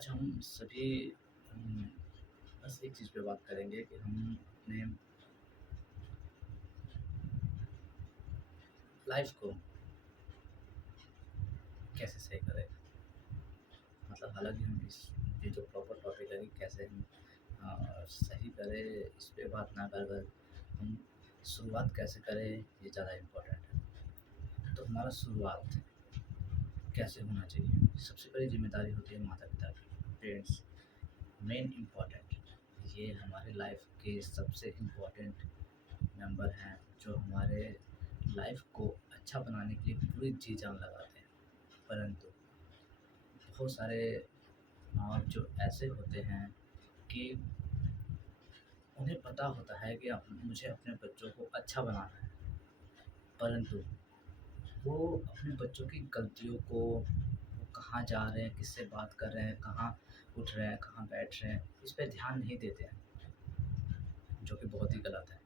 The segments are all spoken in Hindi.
आज हम सभी उम, बस एक चीज़ पे बात करेंगे कि हम अपने लाइफ़ को कैसे सही करें। मतलब हालाँकि हम इस ये जो प्रॉपर टॉपिक है कि कैसे हम सही करें, इस पे बात ना कर कर हम शुरुआत कैसे करें, ये ज़्यादा इम्पोर्टेंट है। तो हमारा शुरुआत कैसे होना चाहिए? सबसे पहली ज़िम्मेदारी होती है माता-पिता की, पेरेंट्स, मेन इम्पोर्टेंट। ये हमारे लाइफ़ के सबसे इम्पोर्टेंट मेंबर हैं, जो हमारे लाइफ को अच्छा बनाने के लिए पूरी जी जान लगाते हैं। परंतु बहुत सारे माँ बाप जो ऐसे होते हैं कि उन्हें पता होता है कि मुझे अपने बच्चों को अच्छा बनाना है, परंतु वो अपने बच्चों की गलतियों को, वो कहाँ जा रहे हैं, किससे बात कर रहे हैं, कहाँ उठ रहे हैं, कहाँ बैठ रहे हैं, इस पे ध्यान नहीं देते हैं, जो कि बहुत ही गलत है।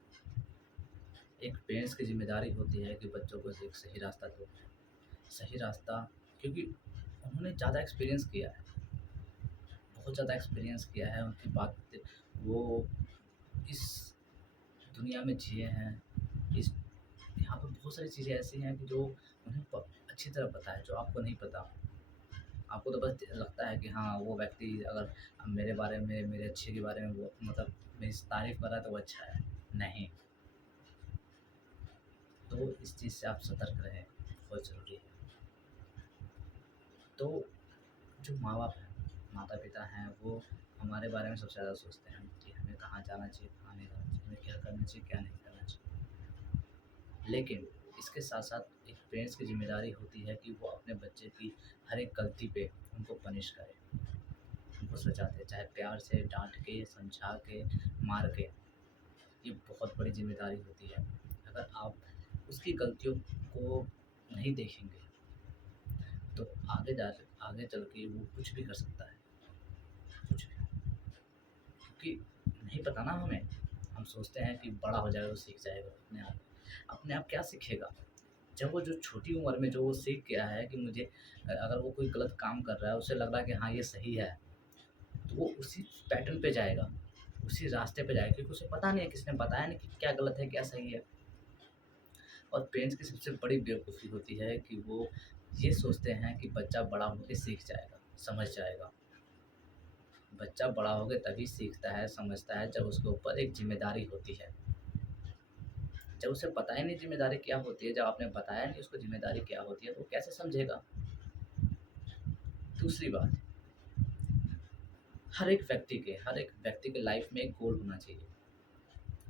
एक पेरेंट्स की ज़िम्मेदारी होती है कि बच्चों को एक सही रास्ता दो। सही रास्ता, क्योंकि उन्होंने ज़्यादा एक्सपीरियंस किया है, बहुत ज़्यादा एक्सपीरियंस किया है, उनकी बात वो इस दुनिया में जिए हैं। इस यहाँ पे बहुत सारी चीज़ें ऐसी हैं कि जो उन्हें अच्छी तरह पता है, जो आपको नहीं पता। आपको तो बस लगता है कि हाँ, वो व्यक्ति अगर मेरे बारे में, मेरे अच्छे के बारे में वो मतलब मेरी तारीफ़ कर रहा है तो वो अच्छा है। नहीं, तो इस चीज़ से आप सतर्क रहें, बहुत ज़रूरी है। तो जो माँ-बाप हैं, माता-पिता हैं, वो हमारे बारे में सबसे ज़्यादा सोचते हैं कि हमें कहाँ जाना चाहिए, कहाँ नहीं जाना चाहिए, हमें क्या करना चाहिए, क्या नहीं करना चाहिए। लेकिन इसके साथ-साथ एक पेरेंट्स की ज़िम्मेदारी होती है कि वो अपने बच्चे की हर एक गलती पे उनको पनिश करे, उनको सज़ा दे, चाहे प्यार से, डाँट के, समझा के, मार के। ये बहुत बड़ी ज़िम्मेदारी होती है। अगर आप उसकी गलतियों को नहीं देखेंगे, तो आगे चल के वो कुछ भी कर सकता है, कुछ भी। क्योंकि नहीं पता ना हमें, हम सोचते हैं कि बड़ा हो जाएगा तो सीख जाएगा अपने आप। अपने आप क्या सीखेगा? जब वो जो छोटी उम्र में जो वो सीख गया है कि मुझे अगर वो कोई गलत काम कर रहा है, उसे लग रहा है कि हाँ, ये सही है, तो वो उसी पैटर्न पे जाएगा, उसी रास्ते पे जाएगा, क्योंकि उसे पता नहीं है, किसी ने बताया नहीं कि क्या गलत है, क्या सही है। और पेरेंट्स की सबसे बड़ी बेवकूफ़ी होती है कि वो ये सोचते हैं कि बच्चा बड़ा होके सीख जाएगा, समझ जाएगा। बच्चा बड़ा हो के तभी सीखता है, समझता है, जब उसके ऊपर एक ज़िम्मेदारी होती है। जब उसे पता ही नहीं ज़िम्मेदारी क्या होती है, जब आपने बताया नहीं उसको ज़िम्मेदारी क्या होती है, तो वो कैसे समझेगा? दूसरी बात, हर एक व्यक्ति के लाइफ़ में एक गोल होना चाहिए।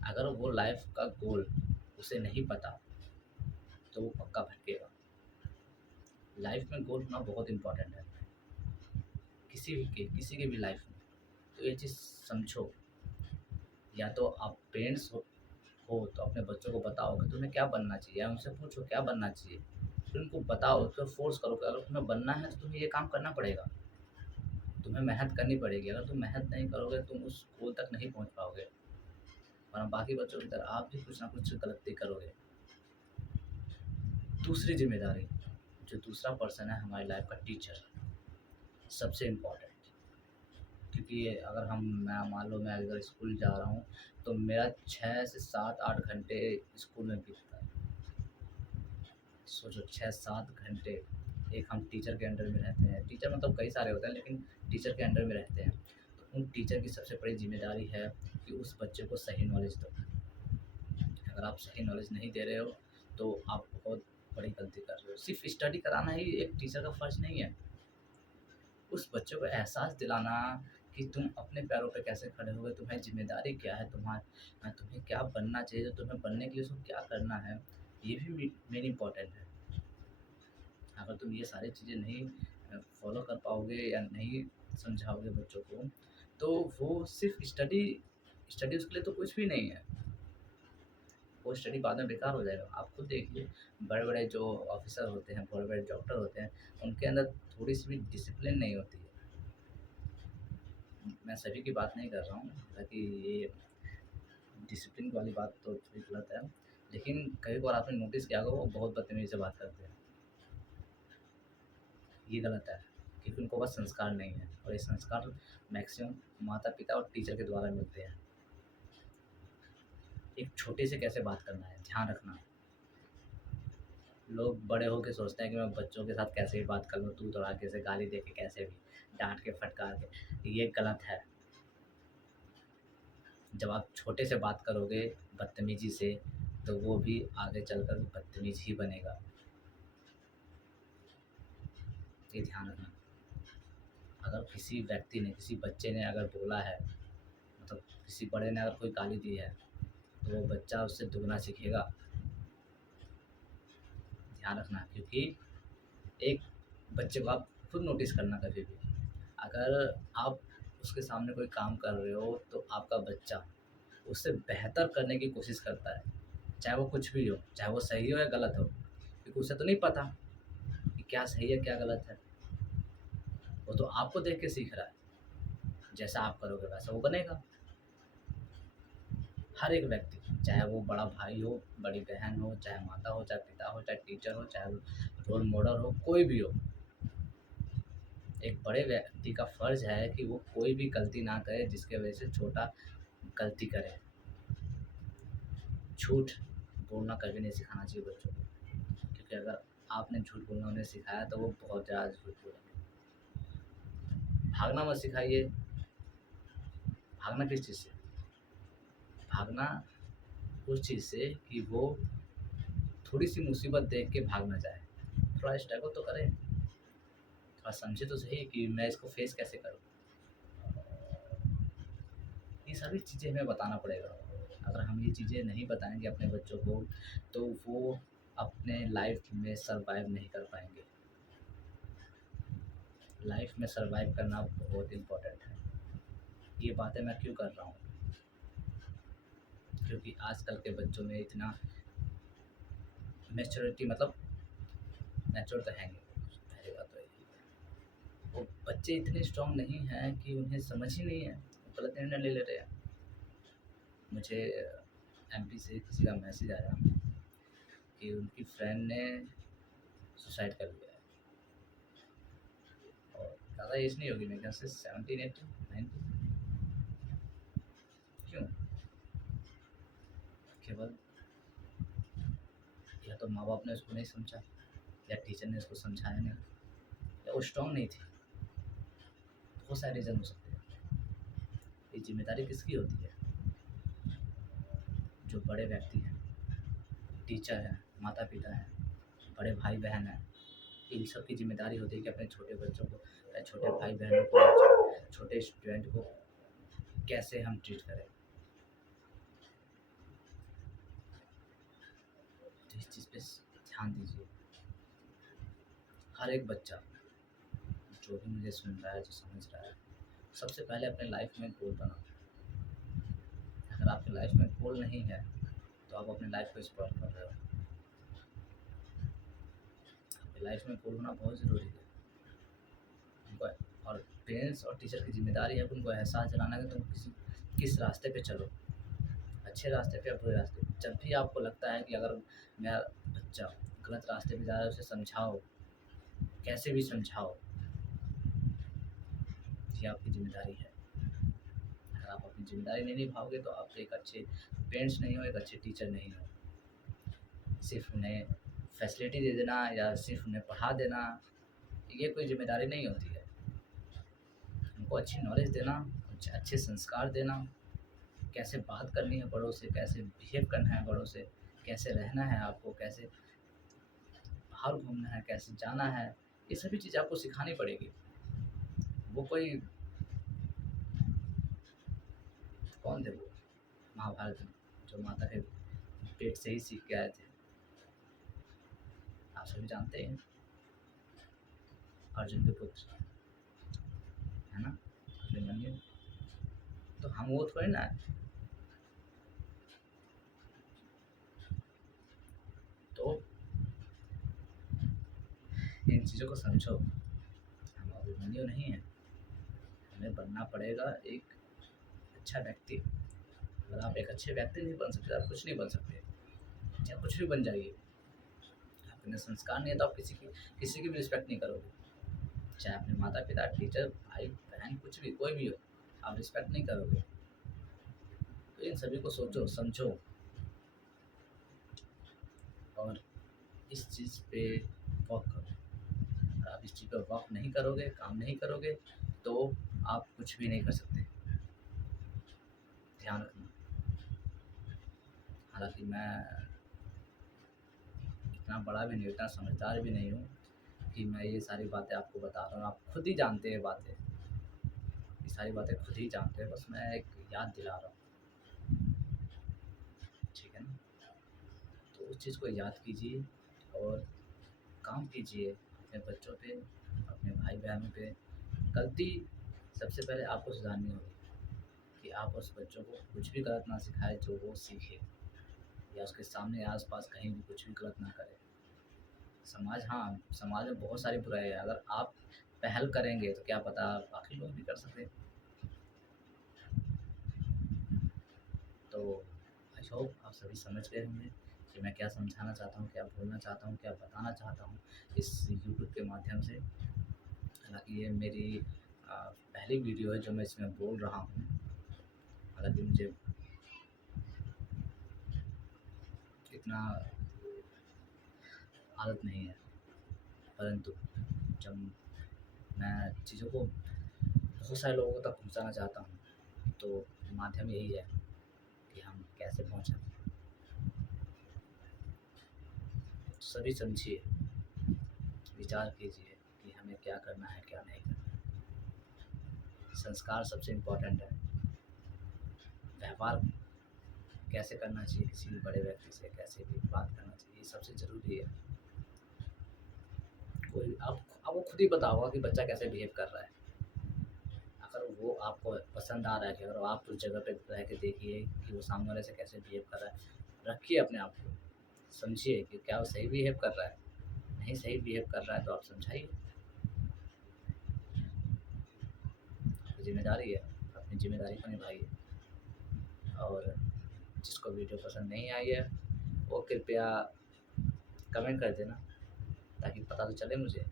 अगर वो लाइफ़ का गोल उसे नहीं पता, तो वो पक्का भटकेगा। लाइफ़ में गोल होना बहुत इम्पोर्टेंट है, किसी के भी लाइफ़ में। तो ये चीज़ समझो, या तो आप पेरेंट्स हो तो अपने बच्चों को बताओ कि तुम्हें क्या बनना चाहिए, या उनसे पूछो क्या बनना चाहिए। फिर उनको बताओ, उसपे फ़ोर्स करो कि अगर तुम्हें बनना है तो तुम्हें ये काम करना पड़ेगा, तुम्हें मेहनत करनी पड़ेगी। अगर तुम मेहनत नहीं करोगे, तुम उस गोल तक नहीं पहुँच पाओगे, वरना बाकी बच्चों की तरह आप भी कुछ ना कुछ गलती करोगे। दूसरी ज़िम्मेदारी, जो दूसरा पर्सन है हमारी लाइफ़ का, टीचर, सबसे इम्पोर्टेंट। क्योंकि ये अगर मैं मान लो मैं अगर स्कूल जा रहा हूँ, तो मेरा 6 से 7-8 घंटे स्कूल में बीतता है। सोचो, 6-7 घंटे एक हम टीचर के अंडर में रहते हैं। टीचर मतलब कई सारे होते हैं, लेकिन टीचर के अंडर में रहते हैं। तो उन टीचर की सबसे बड़ी ज़िम्मेदारी है कि उस बच्चे को सही नॉलेज दो। अगर आप सही नॉलेज नहीं दे रहे हो, तो आप बहुत बड़ी गलती कर रहे हो। सिर्फ़ स्टडी कराना ही एक टीचर का फ़र्ज़ नहीं है। उस बच्चे को एहसास दिलाना कि तुम अपने पैरों पे कैसे खड़े होगे, तुम्हारी ज़िम्मेदारी क्या है, तुम्हें क्या बनना चाहिए, तो तुम्हें बनने के लिए उसको क्या करना है, ये भी मेन इम्पोर्टेंट है। अगर तुम ये सारी चीज़ें नहीं फ़ॉलो कर पाओगे या नहीं समझाओगे बच्चों को, तो वो सिर्फ़ स्टडी स्टडी उसके लिए तो कुछ भी नहीं है। वो स्टडी बाद में बेकार हो जाएगा। आप खुद देखिए, बड़े-बड़े जो ऑफ़िसर होते हैं, बड़े-बड़े डॉक्टर होते हैं, उनके अंदर थोड़ी-सी भी डिसिप्लिन नहीं होती है। मैं सभी की बात नहीं कर रहा हूँ, हालाँकि ये डिसिप्लिन वाली बात तो थोड़ी गलत है। लेकिन कई बार आपने नोटिस किया होगा, वो बहुत बदतमीज़ी से बात करते हैं। ये गलत है। क्योंकि उनको बस संस्कार नहीं है, और ये संस्कार मैक्सिमम माता-पिता और टीचर के द्वारा मिलते हैं। एक छोटे से कैसे बात करना है, ध्यान रखना। लोग बड़े होके सोचते हैं कि मैं बच्चों के साथ कैसे भी बात कर लूँ, तू-तड़ाके से कैसे गाली दे के, कैसे भी, डाँट के, फटकार के, ये गलत है। जब आप छोटे से बात करोगे बदतमीज़ी से, तो वो भी आगे चलकर बदतमीज़ ही बनेगा। ये ध्यान रखना। अगर किसी व्यक्ति ने, किसी बच्चे ने अगर बोला है, मतलब किसी बड़े ने अगर कोई गाली दी है, तो वो बच्चा उससे दुगना सीखेगा। ध्यान रखना, क्योंकि एक बच्चे को आप खुद नोटिस करना कभी भी, अगर आप उसके सामने कोई काम कर रहे हो, तो आपका बच्चा उससे बेहतर करने की कोशिश करता है, चाहे वो कुछ भी हो, चाहे वो सही हो या गलत हो, क्योंकि उसे तो नहीं पता कि क्या सही है, क्या गलत है। वो तो आपको देख के सीख रहा है, जैसा आप करोगे वैसा वो बनेगा। हर एक व्यक्ति, चाहे वो बड़ा भाई हो, बड़ी बहन हो, चाहे माता हो, चाहे पिता हो, चाहे टीचर हो, चाहे रोल मॉडल हो, कोई भी हो, एक बड़े व्यक्ति का फ़र्ज़ है कि वो कोई भी गलती ना करे जिसकी वजह से छोटा गलती करे। झूठ बोलना कभी नहीं सिखाना चाहिए बच्चों को, क्योंकि अगर आपने झूठ बोलना उन्हें सिखाया तो वो बहुत ज़्यादा झूठ बोलेंगे। भागना मत सिखाइए। भागना किस चीज़ से? भागना उस चीज़ से कि वो थोड़ी-सी मुसीबत देख के भाग ना जाए। थोड़ा स्ट्रगल तो करे, थोड़ा समझे तो सही कि मैं इसको फ़ेस कैसे करूँ। ये सारी चीज़ें हमें बताना पड़ेगा। अगर हम ये चीज़ें नहीं बताएँगे अपने बच्चों को, तो वो अपने लाइफ़ में सर्वाइव नहीं कर पाएँगे। लाइफ़ में सर्वाइव करना बहुत इम्पोर्टेंट है। ये बातें मैं क्यों कर रहा हूँ? क्योंकि आजकल के बच्चों में इतना मैच्योरिटी, मतलब मैच्योर तो है नहीं, पहली बात तो यही है। वो बच्चे इतने स्ट्रॉन्ग नहीं हैं कि उन्हें समझ ही नहीं है, वो गलत निर्णय ले ले रहे हैं। मुझे एमपी से किसी का मैसेज आया कि उनकी फ्रेंड ने सुसाइड कर लिया है, और ज़्यादा एज नहीं होगी, मेरे ख्याल से 17, 18, 19। क्यों? केवल या तो माँ बाप ने उसको नहीं समझा, या टीचर ने उसको समझाया नहीं, या वो स्ट्रॉन्ग नहीं थी। बहुत सारे रीज़न हो सकते हैं। ये जिम्मेदारी किसकी होती है? जो बड़े व्यक्ति हैं, टीचर हैं, माता पिता हैं, बड़े भाई बहन हैं, इन सब की जिम्मेदारी होती है कि अपने छोटे बच्चों को, या छोटे भाई बहनों को, छोटे स्टूडेंट को कैसे हम ट्रीट करें। तो इस चीज़ पे ध्यान दीजिए। हर एक बच्चा जो भी मुझे सुन रहा है, जो समझ रहा है, सबसे पहले अपने लाइफ में गोल बनाओ। अगर आपकी लाइफ में गोल नहीं है, तो आप अपनी लाइफ को स्पॉइल कर रहे हो। आपकी लाइफ में गोल होना बहुत ज़रूरी है। उनको, और पेरेंट्स और टीचर की जिम्मेदारी है कि उनको एहसास दिलाना कि तुम किस रास्ते पे चलो, अच्छे रास्ते पे या बुरे रास्ते पे। जब भी आपको लगता है कि अगर मेरा बच्चा गलत रास्ते पे जा रहा है, उसे समझाओ, कैसे भी समझाओ। ये आपकी जिम्मेदारी है। अगर आप अपनी जिम्मेदारी नहीं निभाओगे, तो आप एक अच्छे पेरेंट्स नहीं हो, एक अच्छे टीचर नहीं हो। सिर्फ उन्हें फैसिलिटी दे देना या सिर्फ उन्हें पढ़ा देना, ये कोई जिम्मेदारी नहीं होती है। उनको अच्छी नॉलेज देना, अच्छे संस्कार देना, कैसे बात करनी है बड़ों से, कैसे बिहेव करना है बड़ों से, कैसे रहना है आपको, कैसे बाहर घूमना है, कैसे जाना है, ये सभी चीज़ें आपको सिखानी पड़ेगी। वो कोई कौन थे वो महाभारत में, जो माता के पेट से ही सीख के आए थे? आप सभी जानते हैं, अर्जुन के पुत्र, है ना, अभिमन्यु। तो हम वो थोड़े ना है। तो इन चीज़ों को समझो। हम अभिमन्यु नहीं हैं। हमें बनना पड़ेगा एक अच्छा व्यक्ति। अगर आप एक अच्छे व्यक्ति नहीं बन सकते, आप कुछ नहीं बन सकते, चाहे कुछ भी बन जाइए। आपके अंदर संस्कार नहीं है तो आप किसी की भी रिस्पेक्ट नहीं करोगे। चाहे अपने माता-पिता, टीचर, भाई-बहन कुछ भी कोई भी हो, आप रिस्पेक्ट नहीं करोगे, तो इन सभी को सोचो, समझो और इस चीज़ पे वर्क करो। अगर आप इस चीज़ पे वर्क नहीं करोगे, काम नहीं करोगे, तो आप कुछ भी नहीं कर सकते। ध्यान रखना। हालाँकि मैं इतना बड़ा भी नहीं हूँ, इतना समझदार भी नहीं हूँ कि मैं ये सारी बातें आपको बता रहा हूँ। आप खुद ही जानते हैं बातें, ये सारी बातें खुद ही जानते हैं, बस मैं एक याद दिला रहा हूँ, ठीक है ना? तो उस चीज़ को याद कीजिए और काम कीजिए अपने बच्चों पे, अपने भाई-बहनों पे। गलती सबसे पहले आपको सुधारनी होगी कि आप उस बच्चों को कुछ भी गलत ना सिखाएँ जो वो सीखे, या उसके सामने आस-पास कहीं भी कुछ भी गलत ना करे। हाँ, समाज में बहुत सारी बुराई है, अगर आप पहल करेंगे तो क्या पता बाकी लोग भी कर सकें। तो आई होप आप सभी समझ गए होंगे कि मैं क्या समझाना चाहता हूँ, क्या बोलना चाहता हूँ, क्या बताना चाहता हूँ इस यूट्यूब के माध्यम से। हालाँकि ये मेरी पहली वीडियो है जो मैं इसमें बोल रहा हूँ। हालाँकि मुझे इतना आदत नहीं है, परंतु जब मैं चीज़ों को बहुत सारे लोगों तक पहुँचाना चाहता हूँ, तो माध्यम यही है कि हम कैसे पहुँचाएँ। सभी समझिए, विचार कीजिए कि हमें क्या करना है, क्या नहीं करना है। संस्कार सबसे इम्पोर्टेंट है। व्यवहार कैसे करना चाहिए किसी भी बड़े व्यक्ति से, कैसे भी बात करना चाहिए, ये सबसे ज़रूरी है। कोई आप आपको खुद ही पता होगा कि बच्चा कैसे बिहेव कर रहा है। अगर वो आपको पसंद आ रहा है कि अगर आप उस जगह पे रह के देखिए कि वो सामने वाले से कैसे बिहेव कर रहा है, रखिए अपने आप को, समझिए कि क्या वो सही बिहेव कर रहा है। नहीं सही बिहेव कर रहा है तो आप समझाइए। आपकी ज़िम्मेदारी है, अपनी ज़िम्मेदारी को निभाइए। और जिसको वीडियो पसंद नहीं आई है, वो कृपया कमेंट कर देना ताकि पता तो चले मुझे।